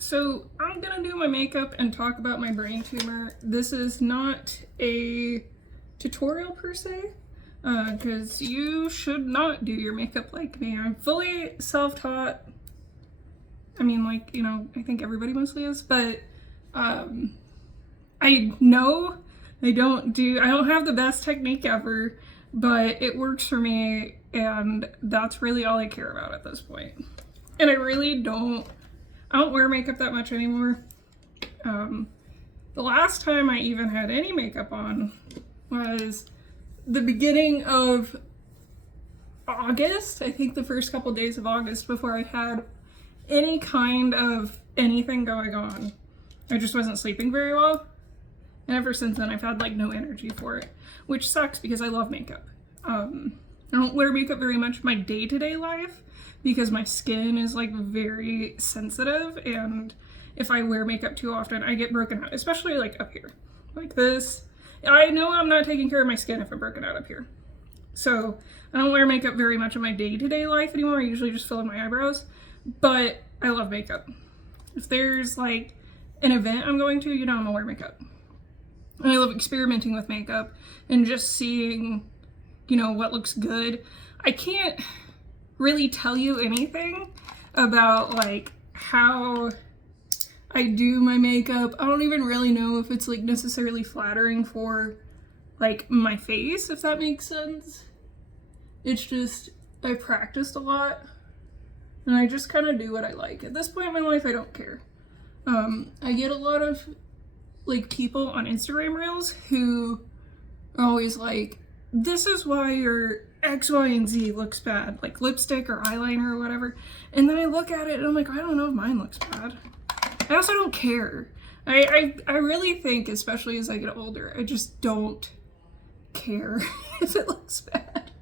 So I'm gonna do my makeup and talk about my brain tumor. This is not a tutorial per se, because you should not do your makeup like me. I'm fully self-taught. I mean, like, you know, I think everybody mostly is, but I know I don't have the best technique ever, but it works for me, and that's really all I care about at this point. And I don't wear makeup that much anymore. The last time I even had any makeup on was the beginning of August. I think the first couple days of August, before I had any kind of anything going on. I just wasn't sleeping very well. And ever since then, I've had like no energy for it, which sucks because I love makeup. I don't wear makeup very much in my day-to-day life because my skin is like very sensitive, and if I wear makeup too often, I get broken out, especially like up here, like this. I know I'm not taking care of my skin if I'm broken out up here. So I don't wear makeup very much in my day-to-day life anymore. I usually just fill in my eyebrows, but I love makeup. If there's like an event I'm going to, you know, I'm gonna wear makeup. And I love experimenting with makeup and just seeing, you know, what looks good. I can't really tell you anything about like how I do my makeup. I don't even really know if it's like necessarily flattering for like my face, if that makes sense. It's just, I practiced a lot and I just kind of do what I like. At this point in my life, I don't care. I get a lot of like people on Instagram reels who are always like, this is why your X, Y, and Z looks bad, like lipstick or eyeliner or whatever. And then I look at it and I'm like, I don't know if mine looks bad. I also don't care. I really think, especially as I get older, I just don't care if it looks bad.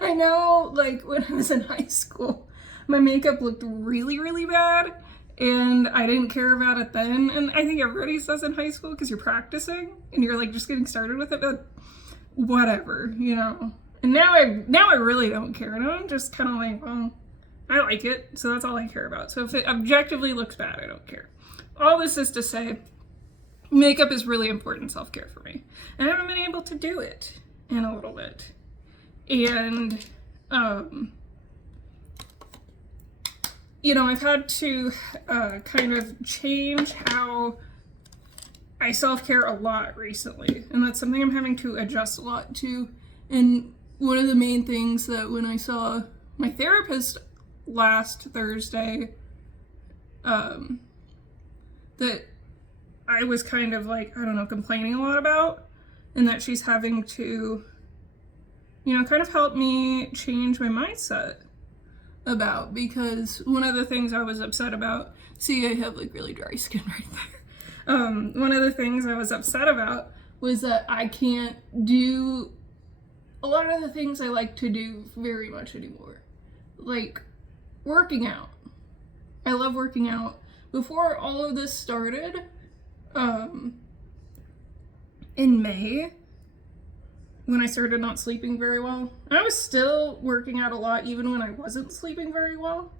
I know, like, when I was in high school, my makeup looked really, really bad, and I didn't care about it then. And I think everybody says in high school because you're practicing and you're like just getting started with it, but whatever, you know. And now I really don't care. And I'm just kind of like, well, I like it, so that's all I care about. So if it objectively looks bad, I don't care. All this is to say, makeup is really important self-care for me. And I haven't been able to do it in a little bit. And, you know, I've had to kind of change how I self-care a lot recently. And that's something I'm having to adjust a lot to. And one of the main things that when I saw my therapist last Thursday, that I was kind of like, I don't know, complaining a lot about, and that she's having to, you know, kind of help me change my mindset about, because one of the things I was upset about, see, I have like really dry skin right there. One of the things I was upset about was that I can't do a lot of the things I like to do very much anymore. Like working out. I love working out. Before all of this started, in May, when I started not sleeping very well, I was still working out a lot even when I wasn't sleeping very well.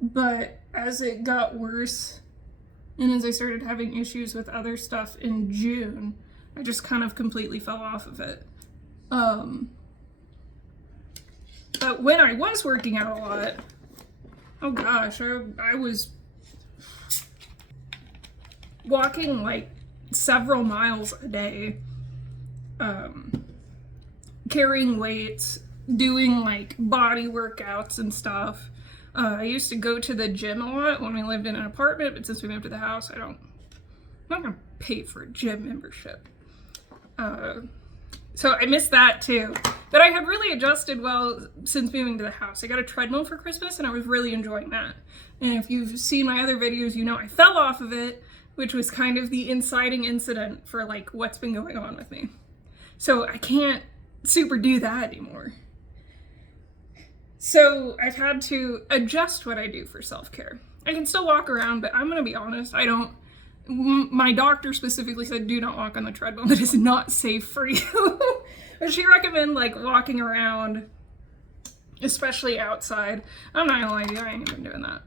But as it got worse, and as I started having issues with other stuff in June, I just kind of completely fell off of it. But when I was working out a lot, oh gosh, I was walking like several miles a day, carrying weights, doing like body workouts and stuff. I used to go to the gym a lot when we lived in an apartment, but since we moved to the house, I'm not gonna pay for a gym membership. So I missed that too. But I had really adjusted well since moving to the house. I got a treadmill for Christmas and I was really enjoying that. And if you've seen my other videos, you know I fell off of it, which was kind of the inciting incident for like what's been going on with me. So I can't super do that anymore. So I've had to adjust what I do for self-care. I can still walk around, but I'm gonna be honest, my doctor specifically said do not walk on the treadmill. That is not safe for you. But she recommended like walking around especially outside. I'm not gonna lie to you, I ain't been doing that.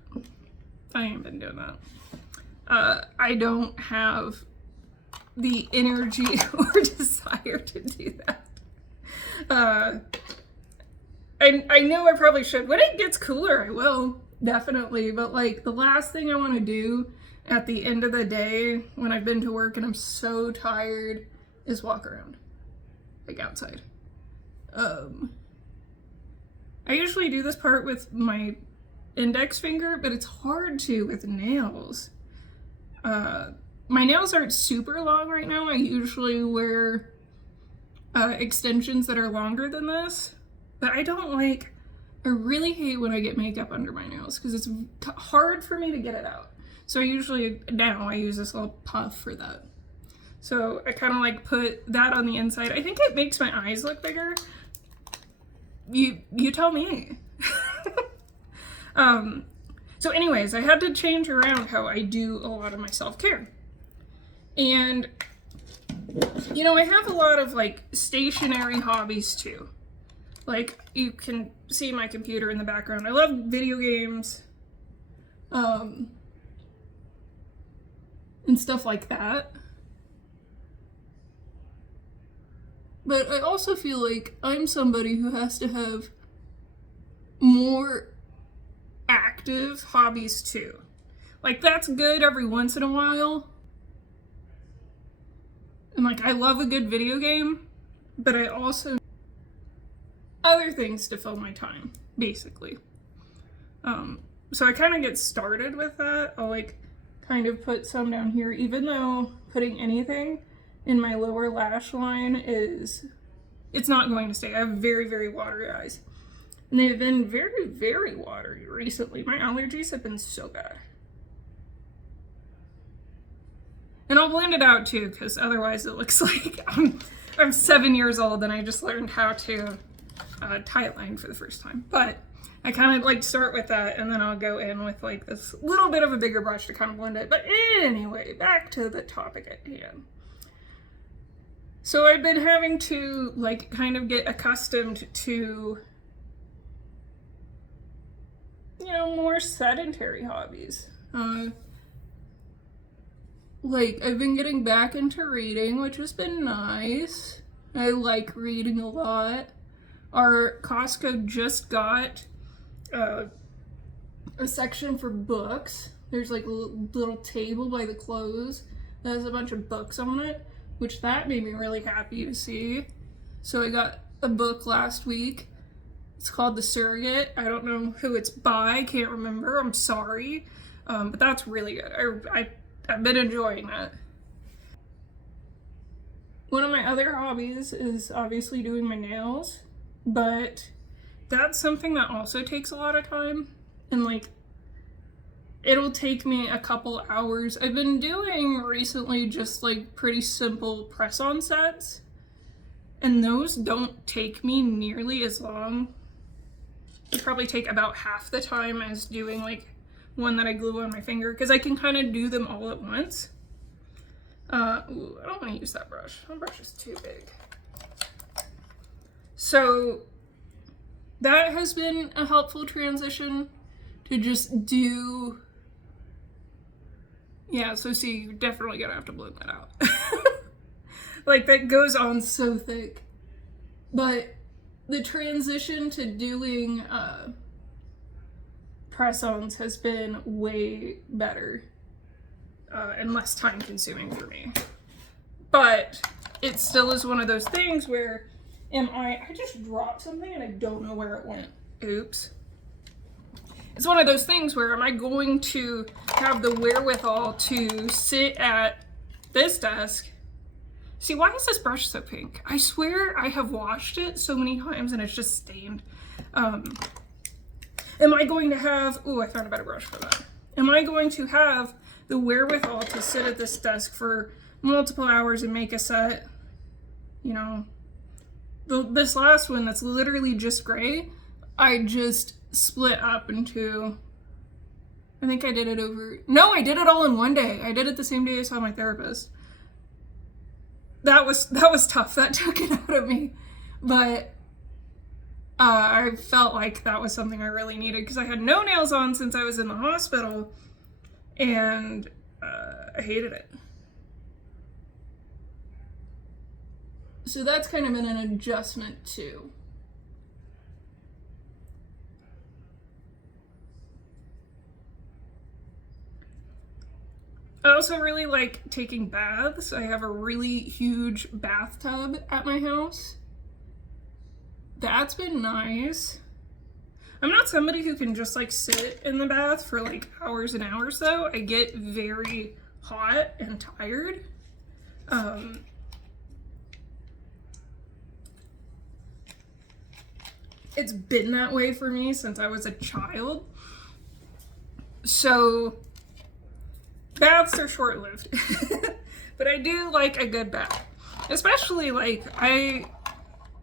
I don't have the energy or desire to do that. I know I probably should. When it gets cooler, I will, definitely. But like the last thing I want to do at the end of the day when I've been to work and I'm so tired is walk around, like outside. I usually do this part with my index finger, but it's hard to with nails. My nails aren't super long right now. I usually wear extensions that are longer than this, but I really hate when I get makeup under my nails because it's hard for me to get it out. So I use this little puff for that. So I kind of like put that on the inside. I think it makes my eyes look bigger. You tell me. So anyways, I had to change around how I do a lot of my self-care. And, you know, I have a lot of like stationary hobbies too. Like you can see my computer in the background. I love video games, and stuff like that. But I also feel like I'm somebody who has to have more active hobbies too. Like that's good every once in a while. And like I love a good video game, but I also need other things to fill my time, basically. So I kind of get started with that. I'll like kind of put some down here, even though putting anything in my lower lash line it's not going to stay. I have very, very watery eyes. And they've been very, very watery recently. My allergies have been so bad. And I'll blend it out too, because otherwise it looks like I'm 7 years old and I just learned how to tie line for the first time. But I kind of like start with that and then I'll go in with like this little bit of a bigger brush to kind of blend it. But anyway, back to the topic at hand. So I've been having to like kind of get accustomed to, you know, more sedentary hobbies. Like I've been getting back into reading, which has been nice. I like reading a lot. Our Costco just got a section for books. There's like a little table by the clothes that has a bunch of books on it, which that made me really happy to see. So I got a book last week. It's called The Surrogate. I don't know who it's by, can't remember, I'm sorry. But that's really good. I've been enjoying that. One of my other hobbies is obviously doing my nails, but that's something that also takes a lot of time. And like, it'll take me a couple hours. I've been doing recently just like pretty simple press-on sets, and those don't take me nearly as long. They probably take about half the time as doing like one that I glue on my finger, because I can kind of do them all at once. Ooh, I don't want to use that brush. That brush is too big. So that has been a helpful transition to just do. Yeah, so see, you're definitely gonna have to blend that out. Like that goes on so thick. But the transition to doing press-ons has been way better and less time consuming for me. But it still is one of those things where I just dropped something and I don't know where it went. Oops. It's one of those things where am I going to have the wherewithal to sit at this desk? See, why is this brush so pink? I swear I have washed it so many times and it's just stained. Am I going to have, ooh, I found a better brush for that. Am I going to have the wherewithal to sit at this desk for multiple hours and make a set? You know, this last one that's literally just gray, I just split up into, I think I did it over, no, I did it all in one day. I did it the same day I saw my therapist. That was tough. That took it out of me. But I felt like that was something I really needed because I had no nails on since I was in the hospital, and I hated it. So that's kind of been an adjustment too. I also really like taking baths. I have a really huge bathtub at my house. That's been nice. I'm not somebody who can just like sit in the bath for like hours and hours though. I get very hot and tired. It's been that way for me since I was a child. So baths are short-lived. But I do like a good bath. Especially like I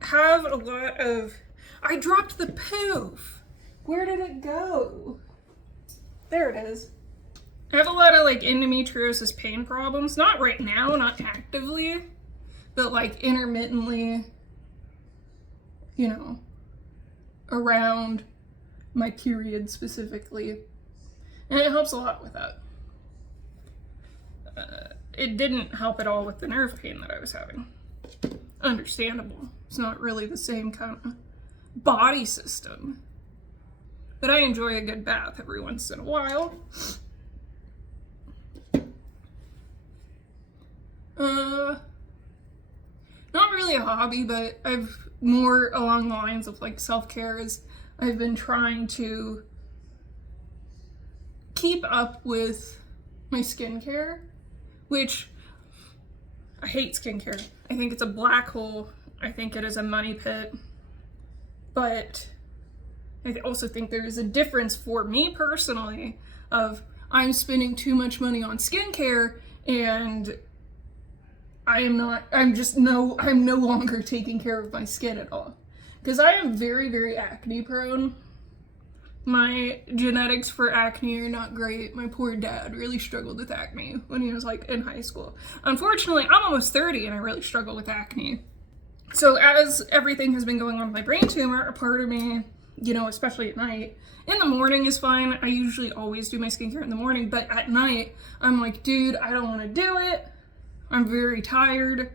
have a lot of, I dropped the poof. Where did it go? There it is. I have a lot of like endometriosis pain problems. Not right now, not actively, but like intermittently, you know, around my period specifically. And it helps a lot with that. It didn't help at all with the nerve pain that I was having. Understandable. It's not really the same kind of body system. But I enjoy a good bath every once in a while. Not really a hobby, but I've more along the lines of like self-care is I've been trying to keep up with my skincare, which I hate skincare. I think it's a black hole. I think it is a money pit. But I also think there is a difference for me personally of I'm spending too much money on skincare and I'm no longer taking care of my skin at all. Because I am very, very acne prone. My genetics for acne are not great. My poor dad really struggled with acne when he was like in high school. Unfortunately, I'm almost 30 and I really struggle with acne. So as everything has been going on with my brain tumor, a part of me, you know, especially at night, in the morning is fine. I usually always do my skincare in the morning, but at night, I'm like, dude, I don't want to do it. I'm very tired.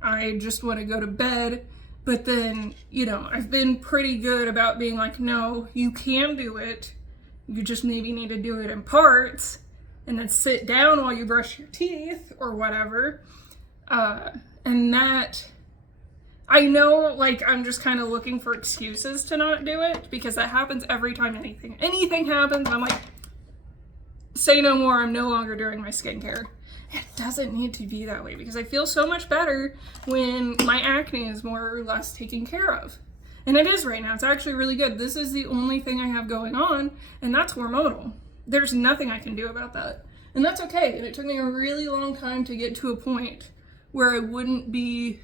I just want to go to bed. But then, you know, I've been pretty good about being like, no, you can do it. You just maybe need to do it in parts and then sit down while you brush your teeth or whatever. And that, I know, like, I'm just kind of looking for excuses to not do it because that happens every time anything happens. I'm like, say no more. I'm no longer doing my skincare. It doesn't need to be that way because I feel so much better when my acne is more or less taken care of. And it is right now. It's actually really good. This is the only thing I have going on, and that's hormonal. There's nothing I can do about that. And that's okay. And it took me a really long time to get to a point where I wouldn't be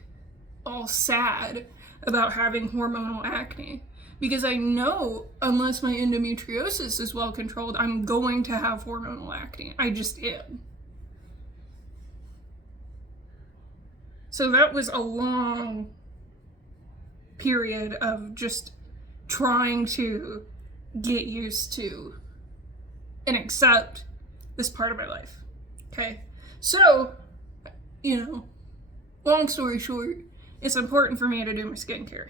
all sad about having hormonal acne. Because I know unless my endometriosis is well controlled, I'm going to have hormonal acne. I just am. So that was a long period of just trying to get used to and accept this part of my life. Okay? So, you know, long story short, it's important for me to do my skincare,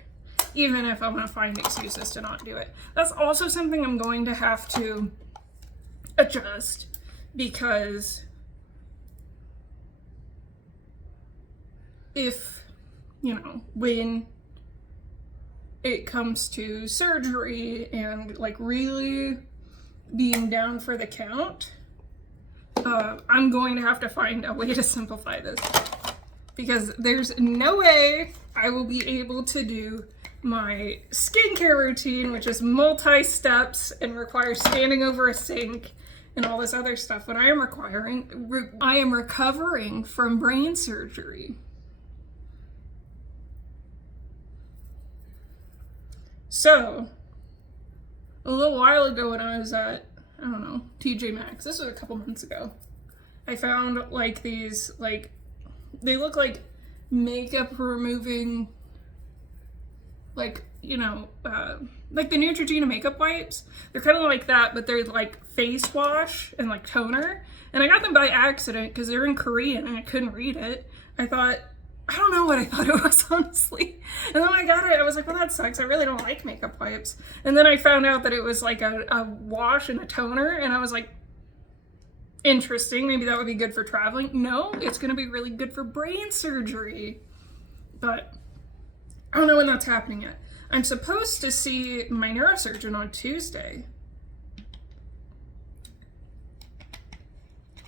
even if I want to find excuses to not do it. That's also something I'm going to have to adjust because if, you know, when it comes to surgery and like really being down for the count, I'm going to have to find a way to simplify this because there's no way I will be able to do my skincare routine, which is multi-steps and requires standing over a sink and all this other stuff when I am recovering from brain surgery. So, a little while ago when I was at, I don't know, TJ Maxx, this was a couple months ago, I found like these, like, they look like makeup removing, like you know, like the Neutrogena makeup wipes. They're kind of like that, but they're like face wash and like toner. And I got them by accident because they're in Korean and I couldn't read it. I don't know what I thought it was, honestly. And then when I got it, I was like, well, that sucks. I really don't like makeup wipes. And then I found out that it was like a wash and a toner. And I was like, interesting. Maybe that would be good for traveling. No, it's going to be really good for brain surgery. But I don't know when that's happening yet. I'm supposed to see my neurosurgeon on Tuesday.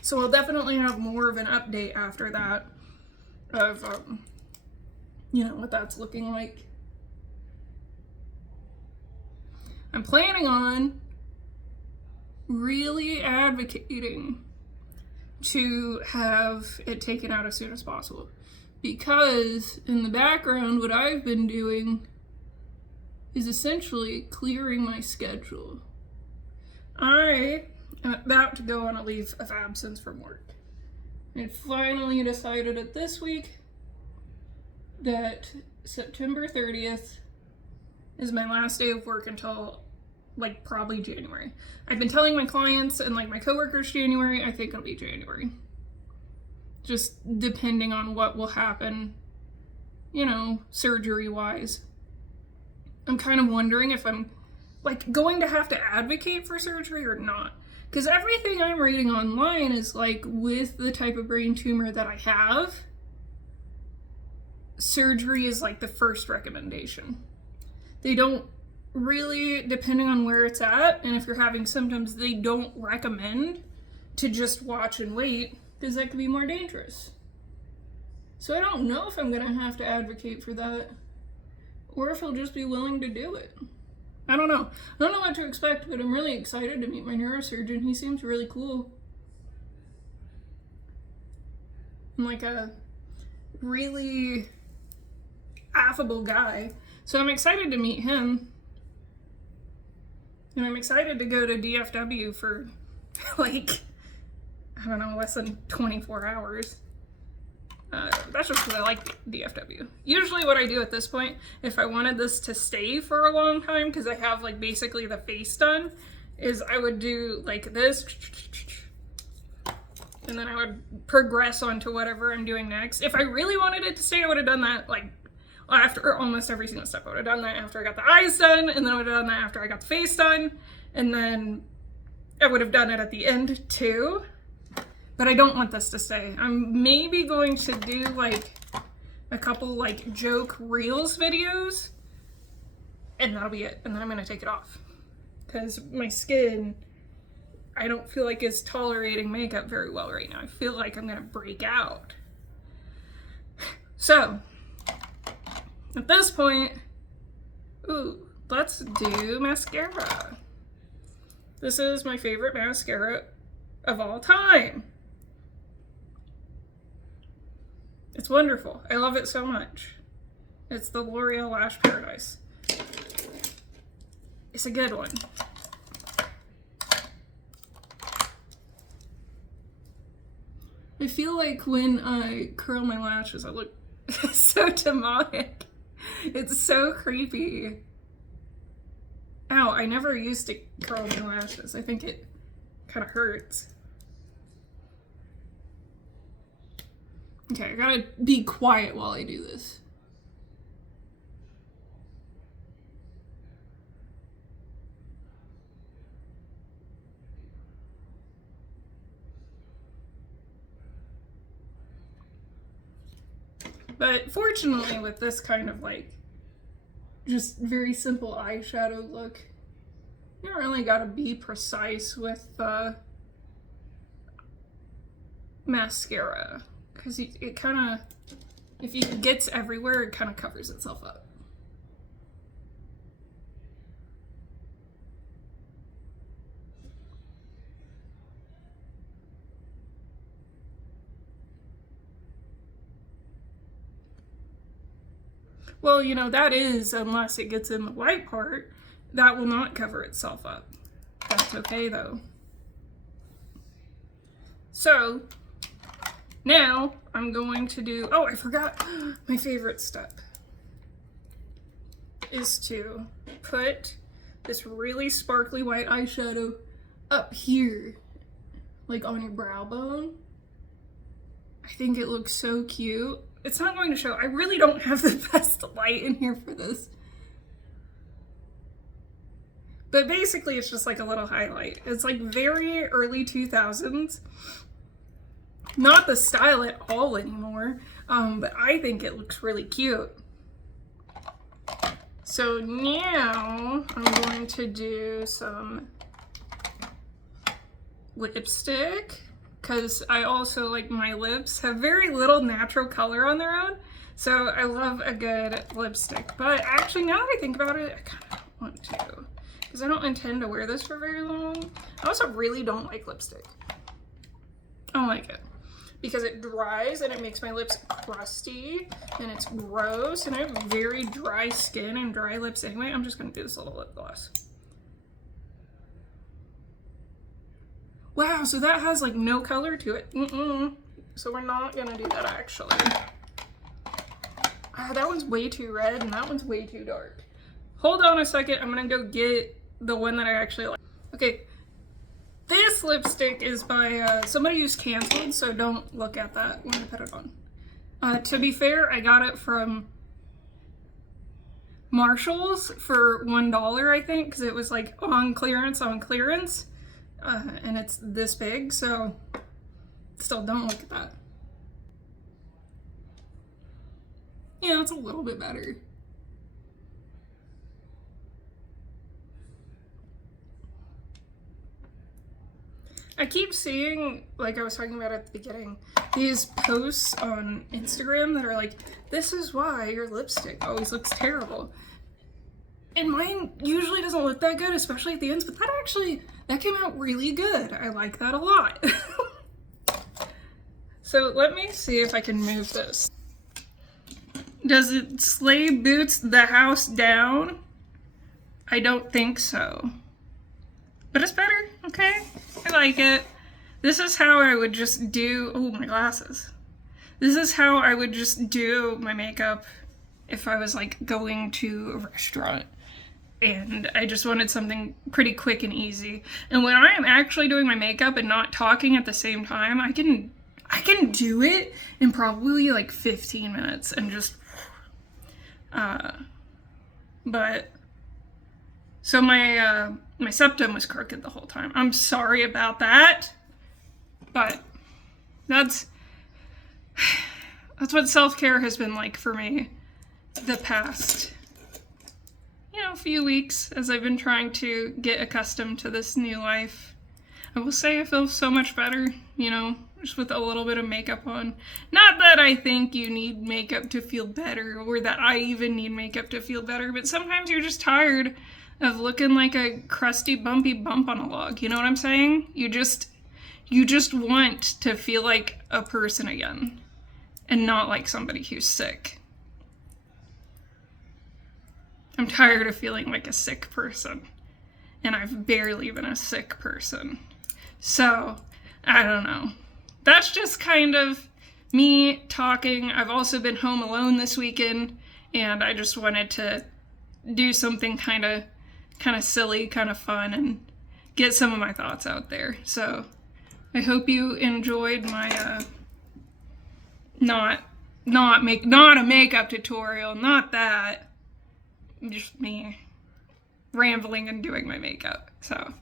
So we'll definitely have more of an update after that of, you know, what that's looking like. I'm planning on really advocating to have it taken out as soon as possible. Because in the background, what I've been doing is essentially clearing my schedule. I am about to go on a leave of absence from work. I finally decided it this week that September 30th is my last day of work until like probably January. I've been telling my clients and like my coworkers January. I think it'll be January. Just depending on what will happen, you know, surgery wise. I'm kind of wondering if I'm like going to have to advocate for surgery or not. Because everything I'm reading online is like, with the type of brain tumor that I have, surgery is like the first recommendation. They don't really, depending on where it's at, and if you're having symptoms, they don't recommend to just watch and wait, because that could be more dangerous. So I don't know if I'm going to have to advocate for that, or if he'll just be willing to do it. I don't know. I don't know what to expect, but I'm really excited to meet my neurosurgeon. He seems really cool. And like a really affable guy. So I'm excited to meet him. And I'm excited to go to DFW for like, I don't know, less than 24 hours. That's just because I like DFW. Usually what I do at this point, if I wanted this to stay for a long time, because I have like basically the face done, is I would do like this, and then I would progress on to whatever I'm doing next. If I really wanted it to stay, I would have done that like after almost every single step. I would have done that after I got the eyes done, and then I would have done that after I got the face done, and then I would have done it at the end too. But I don't want this to stay. I'm maybe going to do like a couple like joke reels videos, and that'll be it. And then I'm gonna take it off because my skin, I don't feel like is tolerating makeup very well right now. I feel like I'm gonna break out. So at this point, ooh, let's do mascara. This is my favorite mascara of all time. It's wonderful. I love it so much. It's the L'Oreal Lash Paradise. It's a good one. I feel like when I curl my lashes, I look so demonic. It's so creepy. Ow, I never used to curl my lashes. I think it kind of hurts. Okay, I gotta be quiet while I do this. But fortunately with this kind of like just very simple eyeshadow look, you don't really gotta be precise with mascara. Because it kind of, if it gets everywhere, it kind of covers itself up. Well, you know, that is, unless it gets in the white part, that will not cover itself up. That's okay though. So, now, I'm going to do, oh, I forgot my favorite step. is to put this really sparkly white eyeshadow up here, like on your brow bone. I think it looks so cute. It's not going to show. I really don't have the best light in here for this. But basically it's just like a little highlight. It's like very early 2000s. Not the style at all anymore, but I think it looks really cute. So now I'm going to do some lipstick, because I also, like, my lips have very little natural color on their own, so I love a good lipstick. But actually, now that I think about it, I kind of don't want to, because I don't intend to wear this for very long. I also really don't like lipstick. I don't like it because it dries and it makes my lips crusty and it's gross, and I have very dry skin and dry lips anyway. I'm just gonna do this little lip gloss. Wow, so that has like no color to it. So we're not gonna do that actually. That one's way too red and that one's way too dark. Hold on a second, I'm gonna go get the one that I actually like. Okay, this lipstick is by somebody who's canceled, so don't look at that when I put it on. To be fair, I got it from Marshall's for $1, I think, because it was like on clearance. And it's this big, so still don't look at that. Yeah, it's a little bit better. I keep seeing, like I was talking about at the beginning, these posts on Instagram that are like, this is why your lipstick always looks terrible. And mine usually doesn't look that good, especially at the ends, but that came out really good. I like that a lot. So let me see if I can move this. Does it sleigh boots the house down? I don't think so. But it's better, okay? I like it. This is how I would just do, oh, my glasses. This is how I would just do my makeup if I was like going to a restaurant and I just wanted something pretty quick and easy. And when I am actually doing my makeup and not talking at the same time, I can do it in probably like 15 minutes and just, but, so my septum was crooked the whole time. I'm sorry about that, but that's what self-care has been like for me the past, few weeks as I've been trying to get accustomed to this new life. I will say I feel so much better, just with a little bit of makeup on. Not that I think you need makeup to feel better, or that I even need makeup to feel better, but sometimes you're just tired of looking like a crusty, bumpy bump on a log. You know what I'm saying? You just want to feel like a person again and not like somebody who's sick. I'm tired of feeling like a sick person, and I've barely been a sick person. So, I don't know. That's just kind of me talking. I've also been home alone this weekend, and I just wanted to do something kind of silly, kind of fun, and get some of my thoughts out there. So, I hope you enjoyed my not a makeup tutorial, not that. Just me rambling and doing my makeup. So